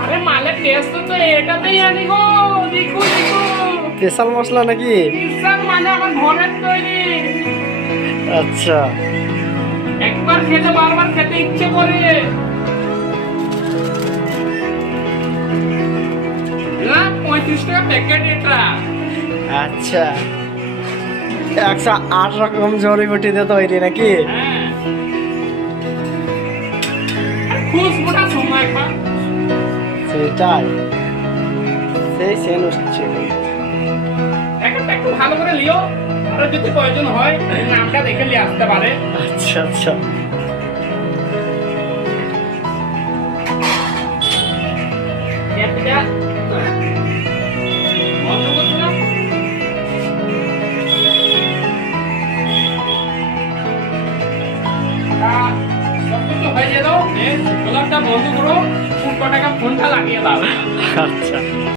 আরে মালের টেস্ট তো এটাতেই আনি গো দেখো দেখো স্পেশাল মশলা নাকি? বিশাল মানে আমার ঘরের তৈরি। আচ্ছা। একবার বারবার খেতে ইচ্ছে করে। না পঁয়ত্রিশ টাকা প্যাকেট এটা। আচ্ছা। একশো আট রকম জড়িবুটিতে তৈরি নাকি? হ্যাঁ। সময় একবার। সেটাই সেই সেন উঠছে প্যাকেটটা একটু ভালো করে লিও আর যদি প্রয়োজন হয় নামটা দেখে নিয়ে আসতে পারে। আচ্ছা আচ্ছা। গ্যাসটা বন্ধ করছিলাম সব কিছু হয়ে যেত গোলাপটা বন্ধ করো। ফুল ফোনটা লাগিয়ে দাও। আচ্ছা।